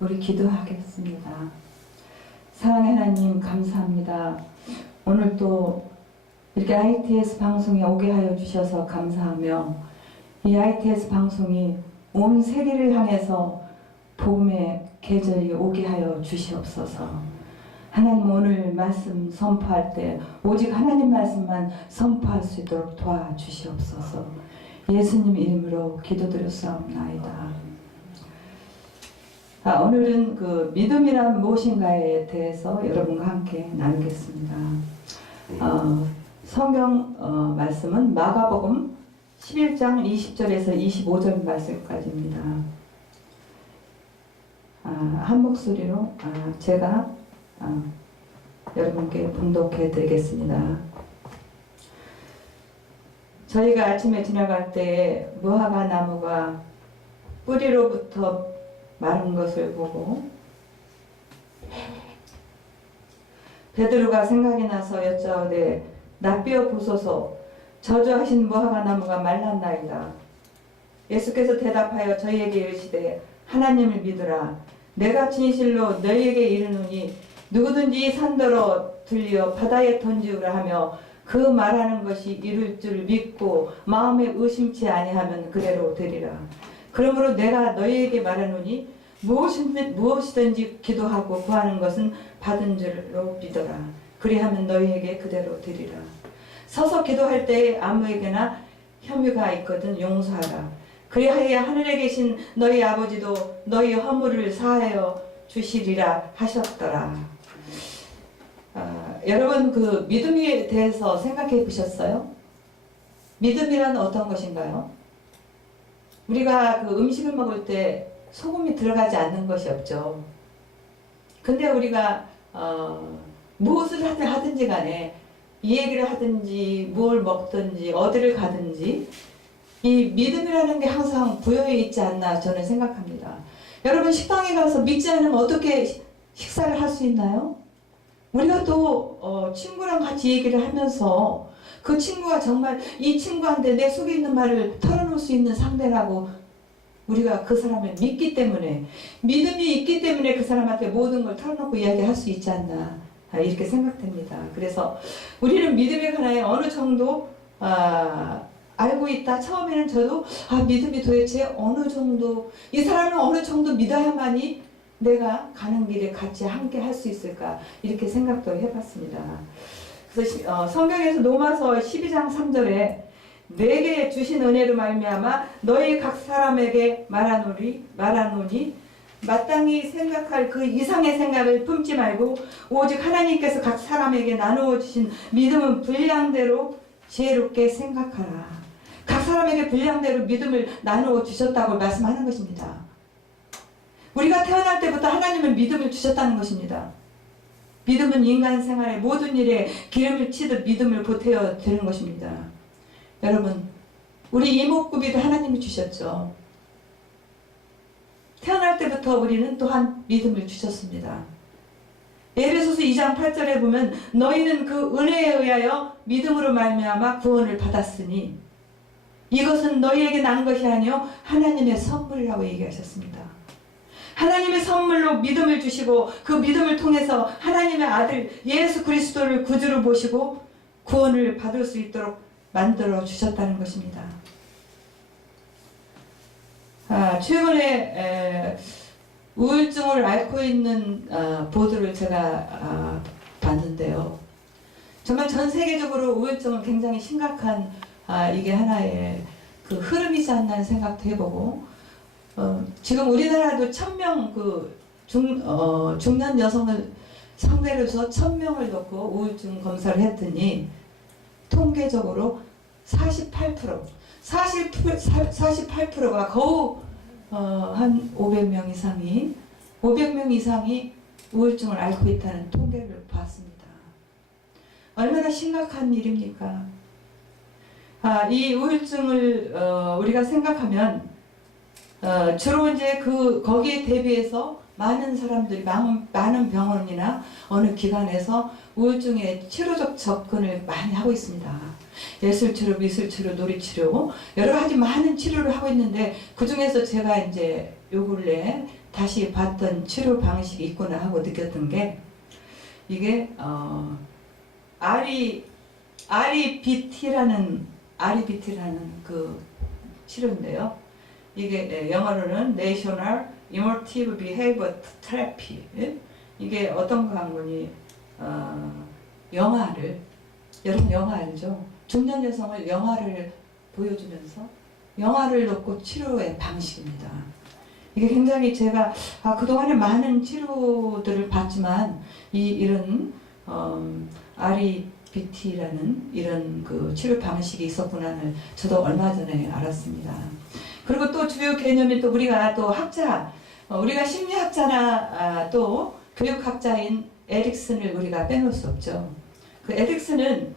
우리 기도하겠습니다. 사랑의 하나님 감사합니다. 오늘 또 이렇게 ITS 방송에 오게 하여 주셔서 감사하며 이 ITS 방송이 온 세계를 향해서 복음의 계절이 오게 하여 주시옵소서. 하나님 오늘 말씀 선포할 때 오직 하나님 말씀만 선포할 수 있도록 도와주시옵소서. 예수님 이름으로 기도드렸사옵나이다. 오늘은 그 믿음이란 무엇인가에 대해서 여러분과 함께 나누겠습니다. 성경 말씀은 마가복음 11장 20절에서 25절 말씀까지입니다. 한 목소리로 제가 여러분께 봉독해 드리겠습니다. 저희가 아침에 지나갈 때 무화과 나무가 뿌리로부터 마른 것을 보고 베드로가 생각이 나서 여짜오되 낯비어 보소서 저주하신 무화과 나무가 말랐나이다. 예수께서 대답하여 저희에게 이르시되 하나님을 믿으라. 내가 진실로 너희에게 이르노니 누구든지 이 산더러 들려 바다에 던지우라 하며 그 말하는 것이 이룰 줄 믿고 마음에 의심치 아니하면 그대로 되리라. 그러므로 내가 너희에게 말하노니 무엇이든지 기도하고 구하는 것은 받은 줄로 믿어라. 그리하면 너희에게 그대로 되리라. 서서 기도할 때에 아무에게나 혐의가 있거든 용서하라. 그리하여 하늘에 계신 너희 아버지도 너희 허물을 사하여 주시리라 하셨더라. 여러분 그 믿음에 대해서 생각해 보셨어요? 믿음이란 어떤 것인가요? 우리가 그 음식을 먹을 때 소금이 들어가지 않는 것이 없죠. 근데 우리가 무엇을 하든지 간에 이 얘기를 하든지 뭘 먹든지 어디를 가든지 이 믿음이라는 게 항상 부여해 있지 않나 저는 생각합니다. 여러분 식당에 가서 믿지 않으면 어떻게 식사를 할 수 있나요? 우리가 또 친구랑 같이 얘기를 하면서 그 친구가 정말 이 친구한테 내 속에 있는 말을 털어놓을 수 있는 상대라고 우리가 그 사람을 믿기 때문에 믿음이 있기 때문에 그 사람한테 모든 걸 털어놓고 이야기할 수 있지 않나 이렇게 생각됩니다. 그래서 우리는 믿음에 관하여 어느 정도 알고 있다. 처음에는 저도 믿음이 도대체 어느 정도 이 사람은 어느 정도 믿어야만이 내가 가는 길에 같이 함께 할 수 있을까 이렇게 생각도 해봤습니다. 그래서 성경에서 로마서 12장 3절에 내게 주신 은혜로 말미암아 너희 각 사람에게 말하노니 마땅히 생각할 그 이상의 생각을 품지 말고 오직 하나님께서 각 사람에게 나누어 주신 믿음은 분량대로 지혜롭게 생각하라. 각 사람에게 분량대로 믿음을 나누어 주셨다고 말씀하는 것입니다. 우리가 태어날 때부터 하나님은 믿음을 주셨다는 것입니다. 믿음은 인간 생활의 모든 일에 기름을 치듯 믿음을 보태어 드는 것입니다. 여러분, 우리 이목구비도 하나님이 주셨죠. 태어날 때부터 우리는 또한 믿음을 주셨습니다. 에베소서 2장 8절에 보면 너희는 그 은혜에 의하여 믿음으로 말미암아 구원을 받았으니 이것은 너희에게 난 것이 아니요 하나님의 선물이라고 얘기하셨습니다. 하나님의 선물로 믿음을 주시고 그 믿음을 통해서 하나님의 아들 예수 그리스도를 구주로 모시고 구원을 받을 수 있도록 만들어 주셨다는 것입니다. 최근에 우울증을 앓고 있는 보도를 제가 봤는데요. 정말 전 세계적으로 우울증은 굉장히 심각한 이게 하나의 그 흐름이지 않나 하는 생각도 해보고 지금 우리나라도 1000명 그 중년 여성을 상대로 해서 1000명을 놓고 우울증 검사를 했더니 통계적으로 48%가 거의 한 500명 이상이 우울증을 앓고 있다는 통계를 봤습니다. 얼마나 심각한 일입니까? 이 우울증을 우리가 생각하면 주로 이제 거기에 대비해서 많은 사람들이 많은 병원이나 어느 기관에서 우울증의 치료적 접근을 많이 하고 있습니다. 예술치료, 미술치료, 놀이치료 여러 가지 많은 치료를 하고 있는데 그 중에서 제가 이제 요 근래 다시 봤던 치료 방식이 있구나 하고 느꼈던 게 이게 REBT라는 그 치료인데요. 이게 영어로는 National Emotive Behavior Therapy. 이게 어떤 강문이 영화를, 여러분 영화 알죠? 중년 여성을 영화를 보여주면서 영화를 놓고 치료의 방식입니다. 이게 굉장히 제가 그동안에 많은 치료들을 봤지만 이런 REBT라는 이런 그 치료 방식이 있었구나를 저도 얼마 전에 알았습니다. 그리고 또 주요 개념이 또 우리가 또 학자, 우리가 심리학자나 또 교육학자인 에릭슨을 우리가 빼놓을 수 없죠. 그 에릭슨은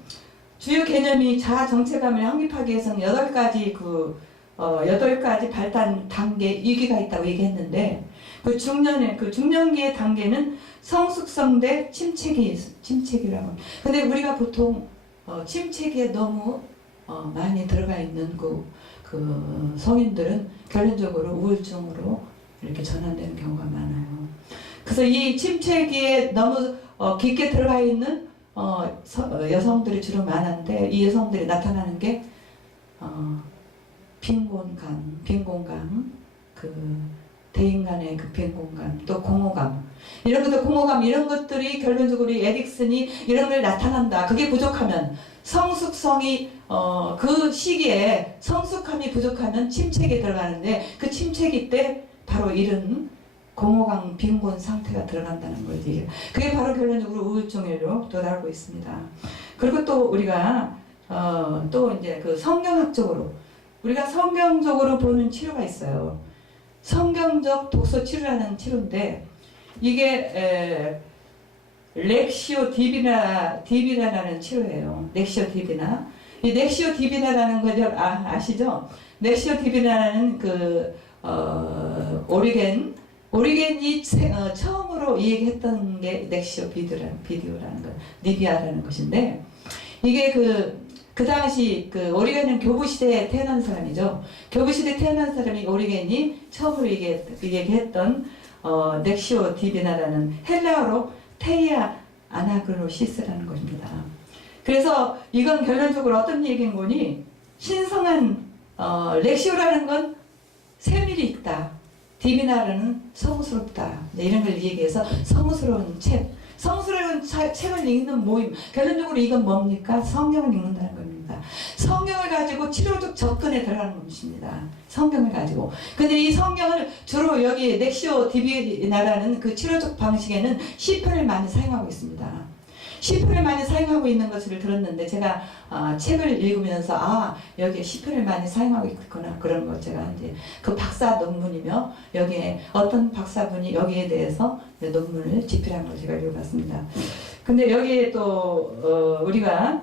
주요 개념이 자아 정체감을 확립하기 위해서는 8가지 8가지 발달 단계 위기가 있다고 얘기했는데 그 중년기의 단계는 성숙성 대 침체기라고. 근데 우리가 보통 침체기에 너무 많이 들어가 있는 그 성인들은 결론적으로 우울증으로 이렇게 전환되는 경우가 많아요. 그래서 이 침체기에 너무 깊게 들어가 있는 여성들이 주로 많은데 이 여성들이 나타나는 게 빈곤감, 대인 간의 그 빈곤감, 또 공허감, 이런 것들이 결론적으로 에릭슨이 이런 걸 나타난다. 그게 부족하면 성숙성이 그 시기에 성숙함이 부족하면 침체기에 들어가는데 그 침체기 때 바로 이런 공허감, 빈곤 상태가 들어간다는 거지. 그게 바로 결론적으로 우울증으로 도달하고 있습니다. 그리고 또 우리가 또 이제 그 성경학적으로 우리가 성경적으로 보는 치료가 있어요. 성경적 독서 치료라는 치료인데 이게 렉시오 디비나라는 치료예요. 렉시오 디비나. 이 렉시오 디비나라는 거 아시죠? 렉시오 디비나라는 오리겐이 처음으로 얘기했던 게 렉시오 비디오라는 거, 니비아라는 것인데 이게 그 당시 오리겐은 교부시대에 태어난 사람이죠. 교부시대에 태어난 사람이 오리겐이 처음으로 얘기했던 렉시오 디비나라는 헬라어로 테이아 아나그노시스라는 것입니다. 그래서 이건 결론적으로 어떤 얘기인 거니? 신성한 렉시오라는 건 세밀이 있다. 디비나라는 성스럽다. 이런 걸 얘기해서 성스러운 책을 읽는 모임. 결론적으로 이건 뭡니까? 성경을 읽는다는 겁니다. 성경을 가지고 치료적 접근에 들어가는 것입니다. 성경을 가지고. 근데 이 성경을 주로 여기 렉시오 디비나라는 그 치료적 방식에는 시편을 많이 사용하고 있습니다. 시편을 많이 사용하고 있는 것을 들었는데 제가 책을 읽으면서 여기에 시편을 많이 사용하고 있구나 그런 거 제가 이제 그 박사 논문이며 여기에 어떤 박사분이 여기에 대해서 논문을 집필한 걸 제가 읽어봤습니다. 근데 여기에 또 우리가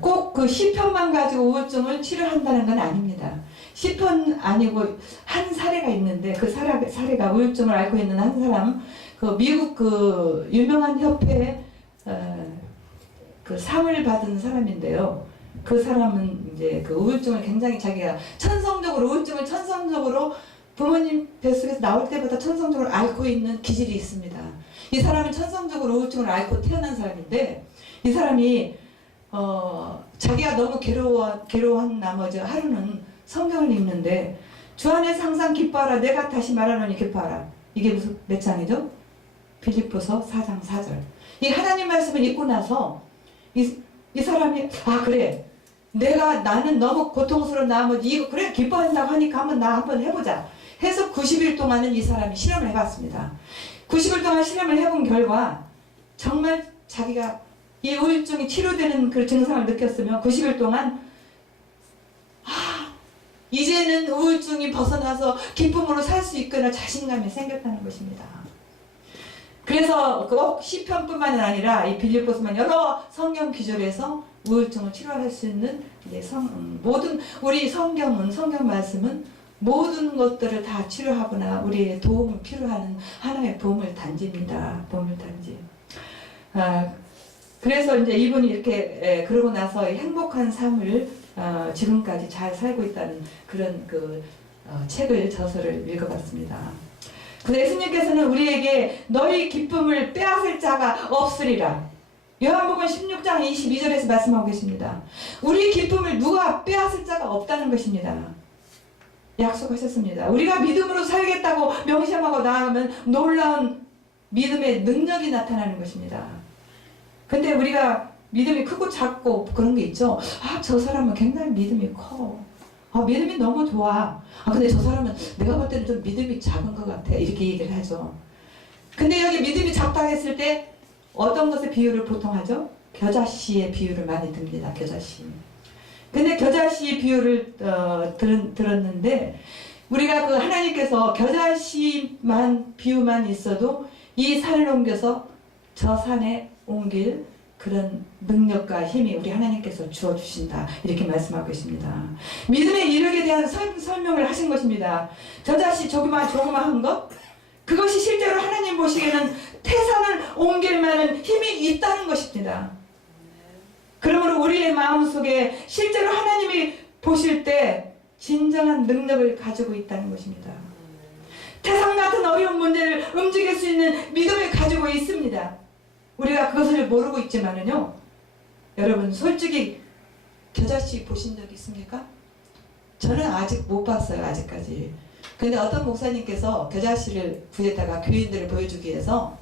꼭 그 시편만 가지고 우울증을 치료한다는 건 아닙니다. 시편 아니고 한 사례가 있는데 그 사례가 우울증을 앓고 있는 한 사람 미국 유명한 협회에 그 상을 받은 사람인데요. 그 사람은 이제 그 우울증을 굉장히 자기가 우울증을 천성적으로 부모님 뱃속에서 나올 때부터 천성적으로 앓고 있는 기질이 있습니다. 이 사람은 천성적으로 우울증을 앓고 태어난 사람인데 이 사람이 자기가 너무 괴로워한 나머지 하루는 성경을 읽는데 주 안에서 항상 기뻐하라 내가 다시 말하노니 기뻐하라. 이게 무슨 몇 장이죠? 빌립보서 4장 4절. 이 하나님 말씀을 읽고 나서 이 사람이 그래 나는 너무 고통스러운 나머지 이거 그래 기뻐한다고 하니까 나 한번 해보자 해서 90일 동안은 이 사람이 실험을 해봤습니다. 90일 동안 실험을 해본 결과 정말 자기가 이 우울증이 치료되는 그 증상을 느꼈으면 90일 동안 이제는 우울증이 벗어나서 기쁨으로 살 수 있거나 자신감이 생겼다는 것입니다. 그래서 꼭 시편뿐만 아니라 이 빌립보서만 여러 성경 기절에서 우울증을 치료할 수 있는 모든 우리 성경 말씀은 모든 것들을 다 치료하거나 우리의 도움을 필요하는 하나의 보물단지입니다. 보물단지. 그래서 이제 이분이 이렇게 그러고 나서 행복한 삶을 지금까지 잘 살고 있다는 그런 저서를 읽어봤습니다. 그래서 예수님께서는 우리에게 너희 기쁨을 빼앗을 자가 없으리라. 요한복음 16장 22절에서 말씀하고 계십니다. 우리 기쁨을 누가 빼앗을 자가 없다는 것입니다. 약속하셨습니다. 우리가 믿음으로 살겠다고 명심하고 나아가면 놀라운 믿음의 능력이 나타나는 것입니다. 근데 우리가 믿음이 크고 작고 그런 게 있죠. 아, 저 사람은 굉장히 믿음이 커. 아, 믿음이 너무 좋아. 아, 근데 저 사람은 내가 볼 때는 좀 믿음이 작은 것 같아. 이렇게 얘기를 하죠. 근데 여기 믿음이 작다 했을 때 어떤 것의 비유를 보통 하죠? 겨자씨의 비유를 많이 듭니다. 겨자씨. 근데 겨자씨 비유를 들었는데 우리가 그 하나님께서 겨자씨만 비유만 있어도 이 산을 옮겨서 저 산에 옮길 그런 능력과 힘이 우리 하나님께서 주어주신다. 이렇게 말씀하고 계십니다. 믿음의 이력에 대한 설명을 하신 것입니다. 겨자씨 조그마한 것? 그것이 실제로 하나님 보시기에는 태산을 옮길 만한 힘이 있다는 것입니다. 그러므로 우리의 마음속에 실제로 하나님이 보실 때 진정한 능력을 가지고 있다는 것입니다. 태산 같은 어려운 문제를 움직일 수 있는 믿음을 가지고 있습니다. 우리가 그것을 모르고 있지만은요. 여러분 솔직히 겨자씨 보신 적 있습니까? 저는 아직 못 봤어요. 아직까지. 근데 어떤 목사님께서 겨자씨를 구해다가 교인들을 보여주기 위해서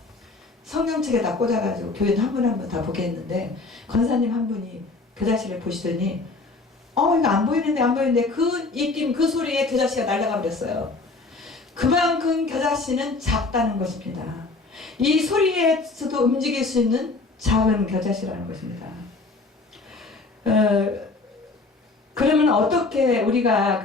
성경책에다 꽂아가지고 교인 한 분 한 분 다 보게 했는데 권사님 한 분이 겨자씨를 보시더니 이거 안 보이는데 그 입김 그 소리에 겨자씨가 날아가 버렸어요. 그만큼 겨자씨는 작다는 것입니다. 이 소리에서도 움직일 수 있는 작은 겨자씨라는 것입니다. 그러면 어떻게 우리가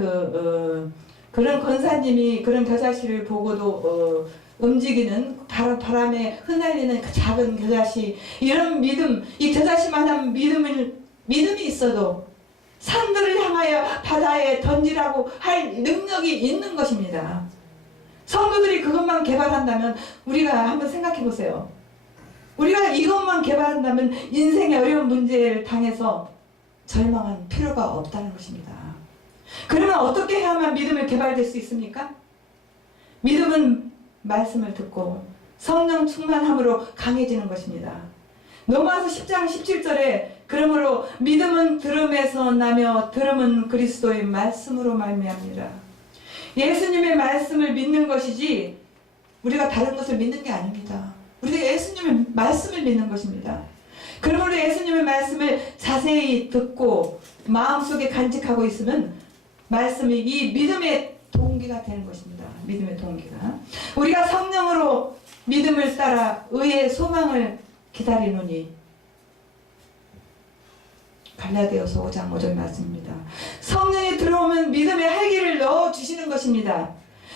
그런 권사님이 그런 겨자씨를 보고도 움직이는 바람에 흩날리는 그 작은 겨자씨 이런 믿음 이 겨자씨만한 믿음이 있어도 산들을 향하여 바다에 던지라고 할 능력이 있는 것입니다. 성도들이 그것만 개발한다면 우리가 한번 생각해 보세요. 우리가 이것만 개발한다면 인생의 어려운 문제를 당해서 절망할 필요가 없다는 것입니다. 그러면 어떻게 해야만 믿음을 개발될 수 있습니까? 믿음은 말씀을 듣고 성령 충만함으로 강해지는 것입니다. 로마서 10장 17절에 그러므로 믿음은 들음에서 나며 들음은 그리스도의 말씀으로 말미암니라. 예수님의 말씀을 믿는 것이지 우리가 다른 것을 믿는 게 아닙니다. 우리가 예수님의 말씀을 믿는 것입니다. 그러므로 예수님의 말씀을 자세히 듣고 마음속에 간직하고 있으면 말씀이 이 믿음의 동기가 되는 것입니다. 믿음의 동기가. 우리가 성령으로 믿음을 따라 의의 소망을 기다리노니 갈라디아서 5장 5절 말씀입니다. 성령이 들어오면 믿음의 활기를 넣어주시는 것입니다.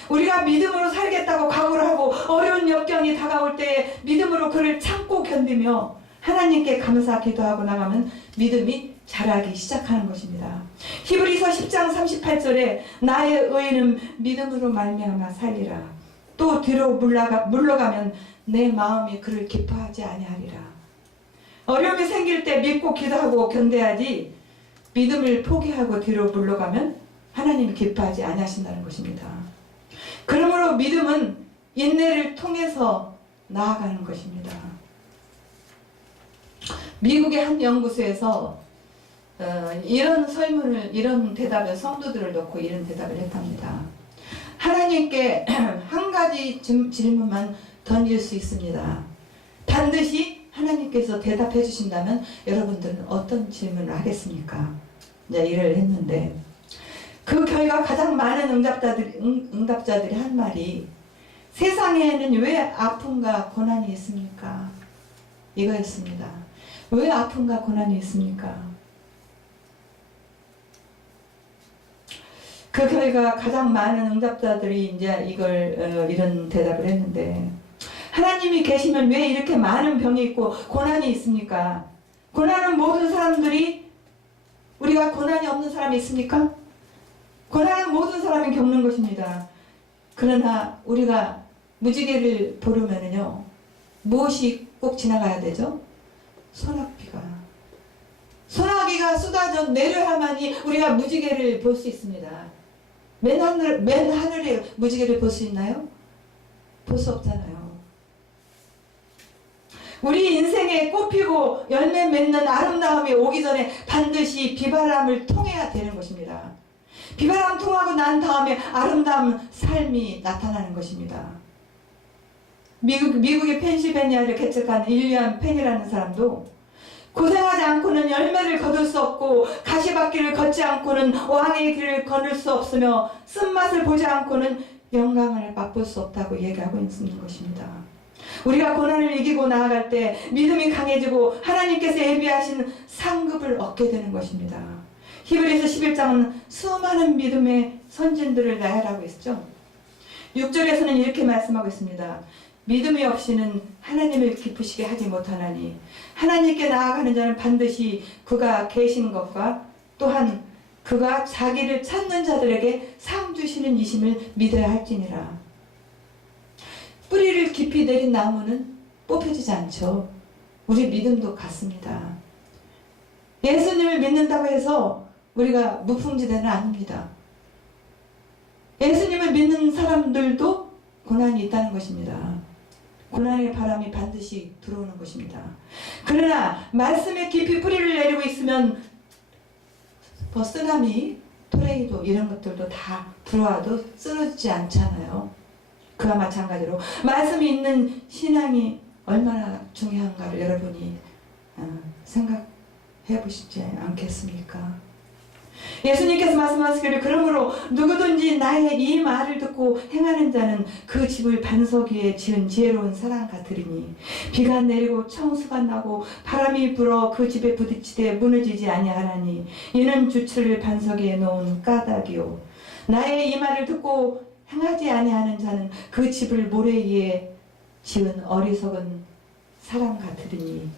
우리가 믿음으로 살겠다고 각오를 하고 어려운 역경이 다가올 때 믿음으로 그를 참고 견디며 하나님께 감사 기도하고 나가면 믿음이 자라기 시작하는 것입니다. 히브리서 10장 38절에 나의 의인은 믿음으로 말미암아 살리라. 또 뒤로 물러가면 내 마음이 그를 기뻐하지 아니하리라. 어려움이 생길 때 믿고 기도하고 견뎌야지 믿음을 포기하고 뒤로 물러가면 하나님이 기뻐하지 아니하신다는 것입니다. 그러므로 믿음은 인내를 통해서 나아가는 것입니다. 미국의 한 연구소에서 이런 대답을 성도들을 놓고 이런 대답을 했답니다. 하나님께 한 가지 질문만 던질 수 있습니다. 반드시 하나님께서 대답해 주신다면 여러분들은 어떤 질문을 하겠습니까? 이제 일을 했는데 그 결과 가장 많은 응답자들이 한 말이 세상에는 왜 아픔과 고난이 있습니까? 이거였습니다. 왜 아픔과 고난이 있습니까? 그 결과 가장 많은 응답자들이 이제 이런 대답을 했는데 하나님이 계시면 왜 이렇게 많은 병이 있고 고난이 있습니까? 고난은 모든 사람들이 우리가 고난이 없는 사람이 있습니까? 고난은 모든 사람이 겪는 것입니다. 그러나 우리가 무지개를 보려면요 무엇이 꼭 지나가야 되죠? 소나기가 쏟아져 내려야만이 우리가 무지개를 볼 수 있습니다. 맨 하늘에 무지개를 볼 수 있나요? 볼 수 없잖아요. 우리 인생에 꽃피고 열매 맺는 아름다움이 오기 전에 반드시 비바람을 통해야 되는 것입니다. 비바람 통하고 난 다음에 아름다운 삶이 나타나는 것입니다. 미국의 펜실베니아를 개척한 일리엄 펜이라는 사람도 고생하지 않고는 열매를 거둘 수 없고 가시밭길을 걷지 않고는 왕의 길을 걸을 수 없으며 쓴맛을 보지 않고는 영광을 맛볼 수 없다고 얘기하고 있는 것입니다. 우리가 고난을 이기고 나아갈 때 믿음이 강해지고 하나님께서 예비하신 상급을 얻게 되는 것입니다. 히브리서 11장은 수많은 믿음의 선진들을 나열하고 있죠. 6절에서는 이렇게 말씀하고 있습니다. 믿음이 없이는 하나님을 기쁘시게 하지 못하나니 하나님께 나아가는 자는 반드시 그가 계신 것과 또한 그가 자기를 찾는 자들에게 상 주시는 이심을 믿어야 할지니라. 뿌리를 깊이 내린 나무는 뽑혀지지 않죠. 우리 믿음도 같습니다. 예수님을 믿는다고 해서 우리가 무풍지대는 아닙니다. 예수님을 믿는 사람들도 고난이 있다는 것입니다. 고난의 바람이 반드시 들어오는 것입니다. 그러나 말씀에 깊이 뿌리를 내리고 있으면 쓰나미, 토레이도 이런 것들도 다 들어와도 쓰러지지 않잖아요. 그와 마찬가지로 말씀이 있는 신앙이 얼마나 중요한가를 여러분이 생각해 보시지 않겠습니까? 예수님께서 말씀하시기를 그러므로 누구든지 나의 이 말을 듣고 행하는 자는 그 집을 반석 위에 지은 지혜로운 사람 같으리니 비가 내리고 청수가 나고 바람이 불어 그 집에 부딪히되 무너지지 아니하나니 이는 주철을 반석 위에 놓은 까닭이요 나의 이 말을 듣고 행하지 아니하는 자는 그 집을 모래 위에 지은 어리석은 사람 같으리니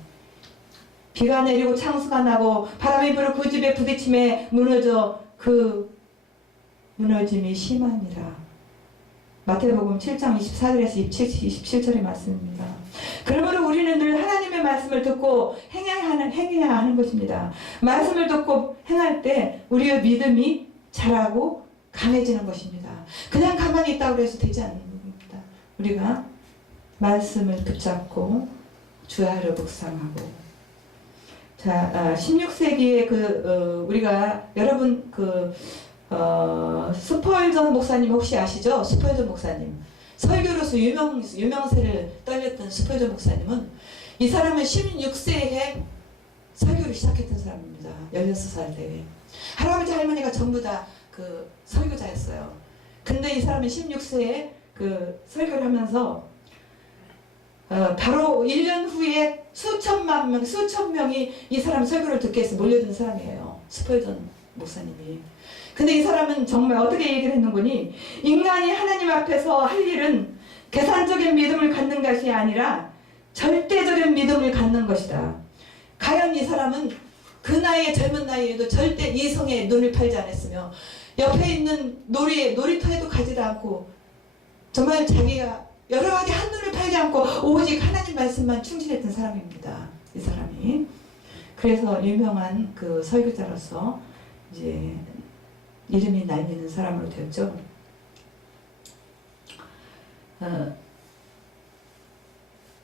비가 내리고 창수가 나고 바람이 불어 그 집에 부딪힘에 무너져 그 무너짐이 심하니라. 마태복음 7장 24절에서 27절의 말씀입니다. 그러므로 우리는 늘 하나님의 말씀을 듣고 행해야 하는 것입니다. 말씀을 듣고 행할 때 우리의 믿음이 자라고 강해지는 것입니다. 그냥 가만히 있다고 해서 되지 않습니다. 우리가 말씀을 붙잡고 주야를 묵상하고 자, 16세기에 우리가 여러분 스펄전 목사님 혹시 아시죠? 스펄전 목사님. 설교로서 유명세를 떨렸던 스펄전 목사님은 이 사람은 16세에 설교를 시작했던 사람입니다. 16살 때. 할아버지 할머니가 전부 다 설교자였어요. 근데 이 사람은 16세에 설교를 하면서 바로 1년 후에 수천 명이 이 사람 설교를 듣기 위해서 몰려든 사람이에요. 스펄전 목사님이. 근데 이 사람은 정말 어떻게 얘기를 했는거니 인간이 하나님 앞에서 할 일은 계산적인 믿음을 갖는 것이 아니라 절대적인 믿음을 갖는 것이다. 과연 이 사람은 그 나이에 젊은 나이에도 절대 이성에 눈을 팔지 않았으며 옆에 있는 놀이터에도 가지도 않고 정말 자기가 여러 가지 한눈을 팔지 않고 오직 하나님 말씀만 충실했던 사람입니다. 이 사람이. 그래서 유명한 설교자로서 이제 이름이 날리는 사람으로 되었죠.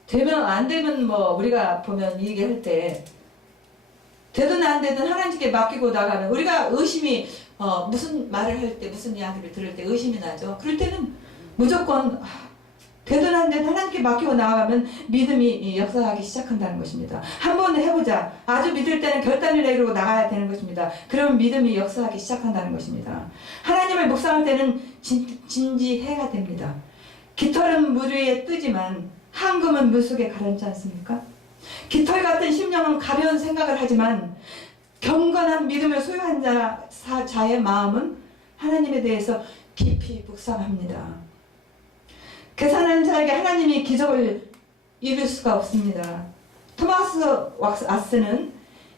되면 안 되면 우리가 보면 이 얘기할 때 되든 안 되든 하나님께 맡기고 나가면 우리가 의심이 무슨 말을 할 때 무슨 이야기를 들을 때 의심이 나죠. 그럴 때는 무조건 되든 안 되든 하나님께 맡기고 나아가면 믿음이 역사하기 시작한다는 것입니다. 한번 해보자. 아주 믿을 때는 결단을 내리고 나가야 되는 것입니다. 그러면 믿음이 역사하기 시작한다는 것입니다. 하나님을 묵상할 때는 진지해야 됩니다. 깃털은 물 위에 뜨지만 황금은 물 속에 가라앉지 않습니까? 깃털 같은 심령은 가벼운 생각을 하지만 경건한 믿음을 소유한 자의 마음은 하나님에 대해서 깊이 묵상합니다. 계산하는 자에게 하나님이 기적을 이룰 수가 없습니다. 토마스 왓슨은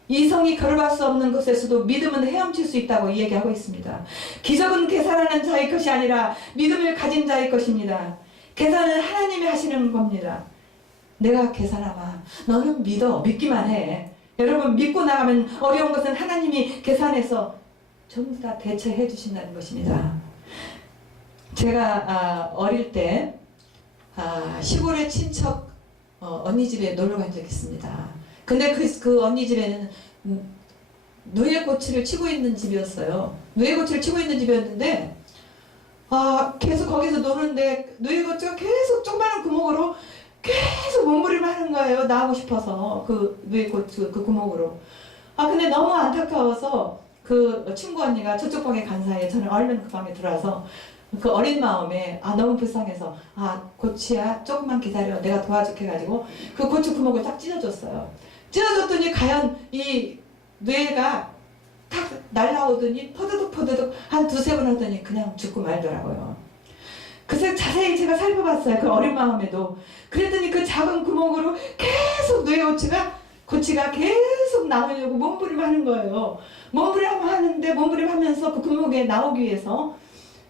이성이 결합할 수 없는 것에서도 믿음은 헤엄칠 수 있다고 얘기하고 있습니다. 기적은 계산하는 자의 것이 아니라 믿음을 가진 자의 것입니다. 계산은 하나님이 하시는 겁니다. 내가 계산하마. 너는 믿기만 해. 여러분 믿고 나가면 어려운 것은 하나님이 계산해서 전부 다 대처해 주신다는 것입니다. 제가 어릴 때 시골의 친척 언니 집에 놀러 간 적이 있습니다. 근데 그 언니 집에는 누에고추를 치고 있는 집이었어요. 누에고추를 치고 있는 집이었는데 계속 거기서 노는데 누에고추가 계속 조그마한 구멍으로 계속 몸부림을 하는 거예요. 나오고 싶어서 그 누에고추 그 구멍으로. 근데 너무 안타까워서 그 친구 언니가 저쪽 방에 간 사이에 저는 얼른 그 방에 들어와서 그 어린 마음에 너무 불쌍해서 고추야 조금만 기다려 내가 도와줄게 해가지고 그 고추 구멍을 딱 찢어줬어요. 찢어줬더니 과연 이 뇌가 탁 날라오더니 퍼드득 한 두세 번 하더니 그냥 죽고 말더라고요. 그래서 자세히 제가 살펴봤어요. 그 어린 마음에도. 그랬더니 그 작은 구멍으로 계속 고치가 계속 나오려고 몸부림하는 거예요. 몸부림하면서 그 구멍에 나오기 위해서.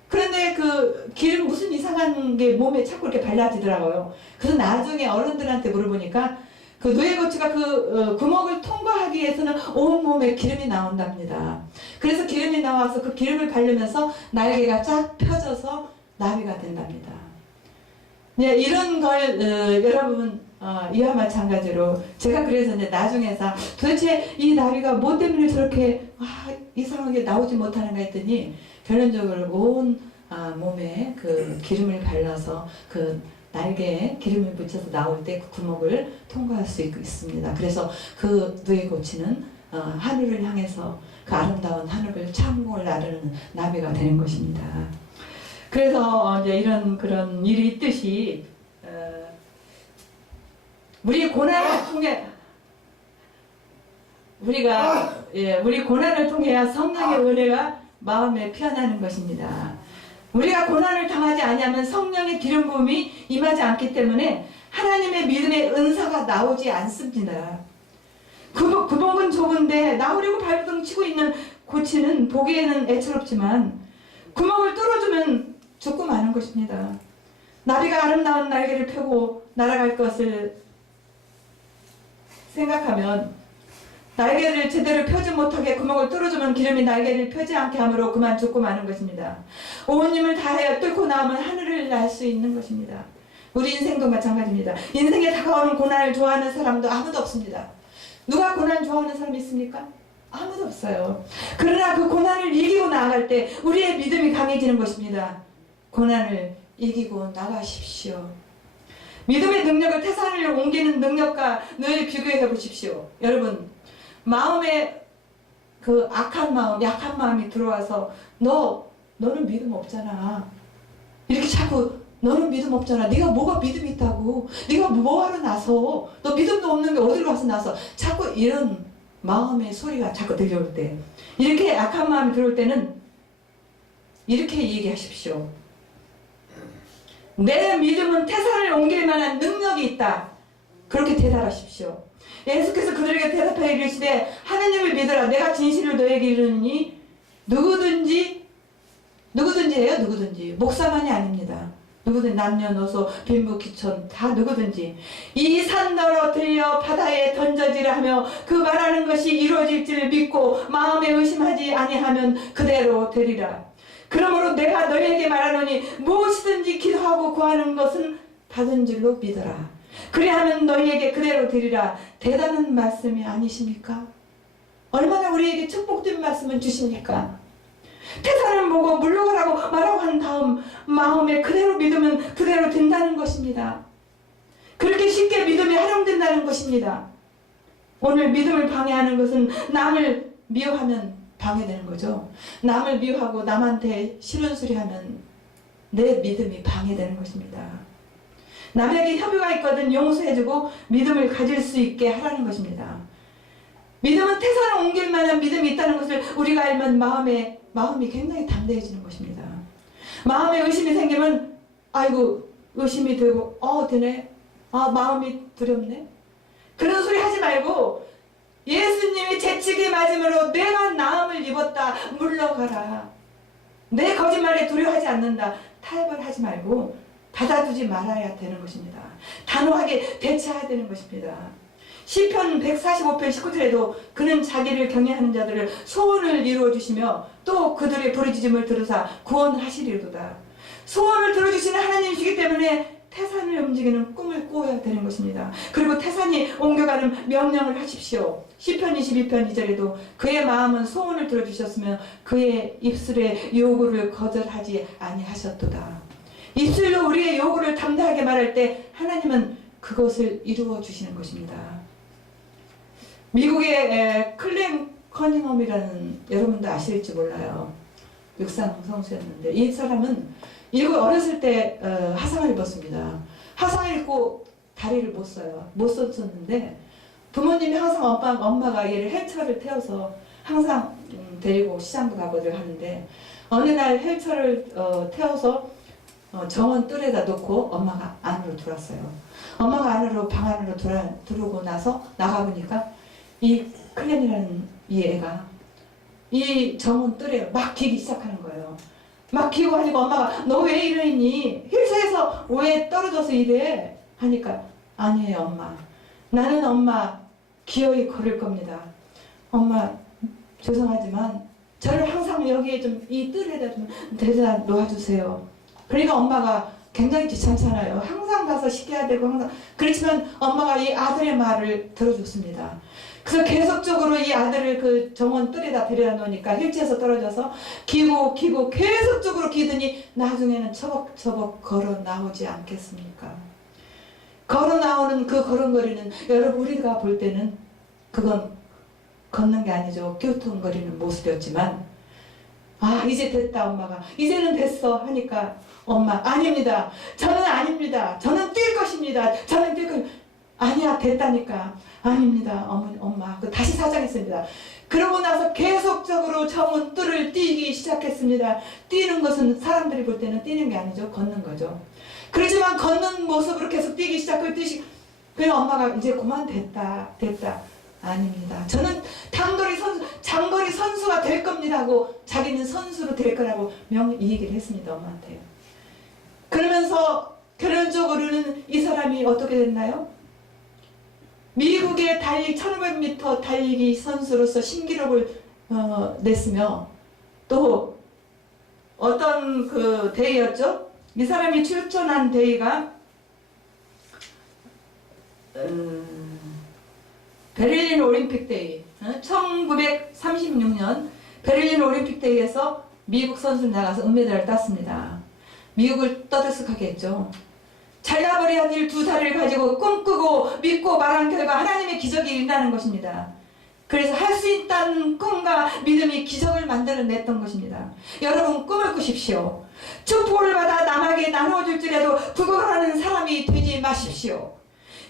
그런데 그 기름 무슨 이상한 게 몸에 자꾸 이렇게 발라지더라고요. 그래서 나중에 어른들한테 물어보니까 그 누에고추가 그 구멍을 통과하기 위해서는 온몸에 기름이 나온답니다. 그래서 기름이 나와서 그 기름을 바르면서 날개가 쫙 펴져서 나비가 된답니다. 네, 이런 걸 여러분 이와 마찬가지로 제가 그래서 이제 나중에서 도대체 이 나비가 뭐 때문에 저렇게 이상하게 나오지 못하는가 했더니 결론적으로 온 몸에 그 기름을 발라서 그 날개에 기름을 묻혀서 나올 때 그 구멍을 통과할 수 있습니다. 그래서 그 누에고추는 하늘을 향해서 그 아름다운 하늘을 창공을 나르는 나비가 되는 것입니다. 그래서 이제 그런 일이 있듯이 우리 고난을 통해 우리 고난을 통해야 성령의 은혜가 마음에 피어나는 것입니다. 우리가 고난을 당하지 아니하면 성령의 기름 부음이 임하지 않기 때문에 하나님의 믿음의 은사가 나오지 않습니다. 구멍은 좁은데 나오려고 발버둥 치고 있는 고치는 보기에는 애처롭지만 구멍을 뚫어주면 죽고 마는 것입니다. 나비가 아름다운 날개를 펴고 날아갈 것을 생각하면 날개를 제대로 펴지 못하게 구멍을 뚫어주면 기름이 날개를 펴지 않게 하므로 그만 죽고 마는 것입니다. 온 힘을 다하여 뚫고 나오면 하늘을 날 수 있는 것입니다. 우리 인생도 마찬가지입니다. 인생에 다가오는 고난을 좋아하는 사람도 아무도 없습니다. 누가 고난 좋아하는 사람이 있습니까? 아무도 없어요. 그러나 그 고난을 이기고 나아갈 때 우리의 믿음이 강해지는 것입니다. 고난을 이기고 나가십시오. 믿음의 능력을 태산을 옮기는 능력과 늘 비교해 보십시오. 여러분, 마음에 그 악한 마음, 약한 마음이 들어와서 너는 믿음 없잖아. 이렇게 자꾸 너는 믿음 없잖아. 네가 뭐가 믿음이 있다고. 네가 뭐하러 나서. 너 믿음도 없는 게 어디로 가서 나서. 자꾸 이런 마음의 소리가 자꾸 들려올 때, 이렇게 악한 마음이 들어올 때는 이렇게 얘기하십시오. 내 믿음은 태산을 옮길 만한 능력이 있다. 그렇게 대답하십시오. 예수께서 그들에게 대답하여 이르시되 하느님을 믿으라. 내가 진실을 너에게 이르니 누구든지 목사만이 아닙니다. 누구든 남녀노소 빈부 귀천 다 누구든지 이 산 너러 들려 바다에 던져지라 하며 그 말하는 것이 이루어질 줄 믿고 마음에 의심하지 아니하면 그대로 되리라. 그러므로 내가 너희에게 말하노니 무엇이든지 기도하고 구하는 것은 받은 줄로 믿어라. 그리하면 너희에게 그대로 되리라. 대단한 말씀이 아니십니까? 얼마나 우리에게 축복된 말씀을 주십니까? 태산을 보고 물러가라고 말하고 한 다음 마음에 그대로 믿으면 그대로 된다는 것입니다. 그렇게 쉽게 믿음이 활용된다는 것입니다. 오늘 믿음을 방해하는 것은 남을 미워하면 방해되는 거죠. 남을 미워하고 남한테 싫은 소리 하면 내 믿음이 방해되는 것입니다. 남에게 협의가 있거든 용서해주고 믿음을 가질 수 있게 하라는 것입니다. 믿음은 태산을 옮길 만한 믿음이 있다는 것을 우리가 알면 마음이 굉장히 담대해지는 것입니다. 마음에 의심이 생기면 아이고 의심이 되고 되네. 마음이 두렵네. 그런 소리 하지 말고 예수님이 재치기 맞음으로 내가 나음을 입었다. 물러가라. 내 거짓말에 두려워하지 않는다. 탈발하지 말고 받아두지 말아야 되는 것입니다. 단호하게 대처해야 되는 것입니다. 시편 145편 19절에도 그는 자기를 경외하는 자들을 소원을 이루어 주시며 또 그들의 부르짖음을 들으사 구원하시리로다. 소원을 들어주시는 하나님이시기 때문에 태산을 움직이는 꿈을 꾸어야 되는 것입니다. 그리고 태산이 옮겨가는 명령을 하십시오. 시편 22편 2절에도 그의 마음은 소원을 들어주셨으며 그의 입술의 요구를 거절하지 아니하셨도다. 입술로 우리의 요구를 담대하게 말할 때 하나님은 그것을 이루어 주시는 것입니다. 미국의 클램 커닝엄이라는, 여러분도 아실지 몰라요. 육상 선수였는데 이 사람은 어렸을 때 화상을 입었습니다. 화상을 입고 다리를 못 써요. 못 썼었는데 부모님이 항상 엄마가 얘를 헬처를 태워서 항상 데리고 시장도 가고들 하는데 어느 날 헬처를 태워서 정원 뜰에다 놓고 엄마가 안으로 들어왔어요. 엄마가 방 안으로 들어오고 나서 나가보니까 이 클렌이라는 이 애가 이 정원 뜰에 막 기기 시작하는 거예요. 막 기고 하니까 엄마가 너 왜 이러니? 힐스에서 왜 떨어져서 이래? 하니까 아니에요 엄마. 나는 엄마 기어이 걸을 겁니다. 엄마 죄송하지만 저를 항상 여기에 좀 이 뜰에다 좀 데려다 놓아주세요. 그러니까 엄마가 굉장히 귀찮잖아요. 항상 가서 시켜야 되고 항상. 그렇지만 엄마가 이 아들의 말을 들어줬습니다. 그래서 계속적으로 이 아들을 그 정원 뜰에다 데려다 놓으니까 휠체어에서 떨어져서 기고 계속적으로 기더니 나중에는 처벅처벅 걸어 나오지 않겠습니까? 걸어 나오는 그 걸음걸이는 여러분 우리가 볼 때는 그건 걷는 게 아니죠. 껴퉁거리는 모습이었지만 이제 됐다 엄마가 이제는 됐어 하니까 엄마 아닙니다. 저는 아닙니다. 저는 뛸 것입니다. 저는 뛸 것입니다. 아니야 됐다니까. 아닙니다. 엄마 다시 사정했습니다. 그러고 나서 계속적으로 정원 뜰을 뛰기 시작했습니다. 뛰는 것은 사람들이 볼 때는 뛰는 게 아니죠. 걷는 거죠. 그렇지만 걷는 모습으로 계속 뛰기 시작을 뛰시. 그래서 엄마가 이제 그만 됐다. 아닙니다. 저는 장거리 선수가 될 겁니다 하고 자기는 선수로 될 거라고 이 얘기를 했습니다. 엄마한테. 그러면서 결론적으로는 이 사람이 어떻게 됐나요? 미국의 1500m 달리기 선수로서 신기록을 냈으며 또 어떤 그 대회였죠? 이 사람이 출전한 대회가 베를린 올림픽 대회 1936년 베를린 올림픽 대회에서 미국 선수를 나가서 은메달을 땄습니다. 미국을 떠들썩하게 했죠. 잘나버려야 할 두 다리를 가지고 꿈꾸고 믿고 말한 결과 하나님의 기적이 일어나는 것입니다. 그래서 할 수 있다는 꿈과 믿음이 기적을 만들어냈던 것입니다. 여러분 꿈을 꾸십시오. 축복을 받아 남에게 나누어줄지라도 부고하는 사람이 되지 마십시오.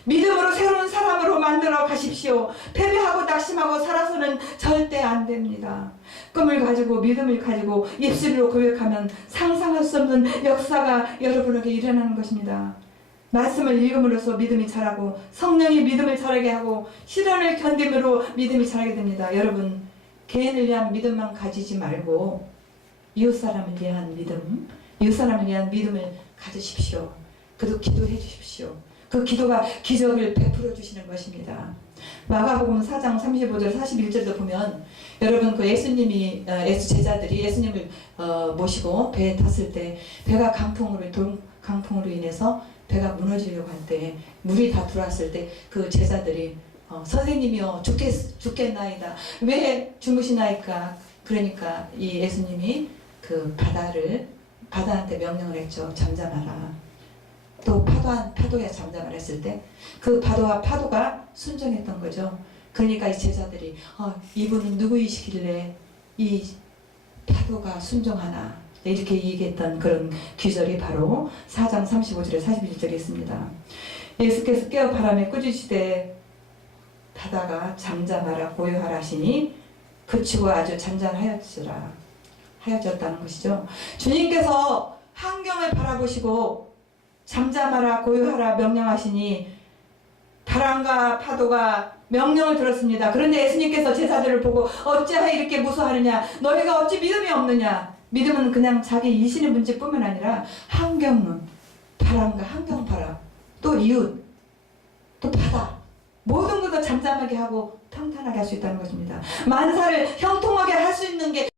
믿음으로 새로운 사람으로 만들어 가십시오. 패배하고 낙심하고 살아서는 절대 안 됩니다. 꿈을 가지고 믿음을 가지고 입술로 고백하면 상상할 수 없는 역사가 여러분에게 일어나는 것입니다. 말씀을 읽음으로써 믿음이 자라고 성령이 믿음을 자라게 하고 시련을 견딤으로 믿음이 자라게 됩니다. 여러분 개인을 위한 믿음만 가지지 말고 이웃사람을 위한 믿음을 가지십시오. 그도 기도해 주십시오. 그 기도가 기적을 베풀어 주시는 것입니다. 마가복음 4장 35절 41절도 보면 여러분 그 예수님이 예수 제자들이 예수님을 모시고 배에 탔을 때 배가 강풍으로 인해서 배가 무너지려고 할 때 물이 다 들어왔을 때 그 제자들이 선생님이여 죽겠나이다. 왜 주무시나이까? 그러니까 이 예수님이 그 바다한테 명령을 했죠. 잠잠하라. 또 파도에 잠잠을 했을 때 그 파도가 순종했던 거죠. 그러니까 이 제자들이 이분은 누구이시길래 이 파도가 순종하나 이렇게 얘기했던 그런 귀절이 바로 4장 35절에 41절에 있습니다. 예수께서 깨어 바람에 꾸짖으시되 바다가 잠잠하라 고요하라 하시니 그치고 아주 하여졌다는 것이죠. 주님께서 환경을 바라보시고 잠잠하라 고요하라 명령하시니 바람과 파도가 명령을 들었습니다. 그런데 예수님께서 제자들을 보고 어찌하여 이렇게 무서워하느냐? 너희가 어찌 믿음이 없느냐? 믿음은 그냥 자기 이신의 문제뿐만 아니라 환경은 바람과 환경 바람, 또 이웃, 또 바다 모든 것도 잠잠하게 하고 평탄하게 할 수 있다는 것입니다. 만사를 형통하게 할 수 있는 게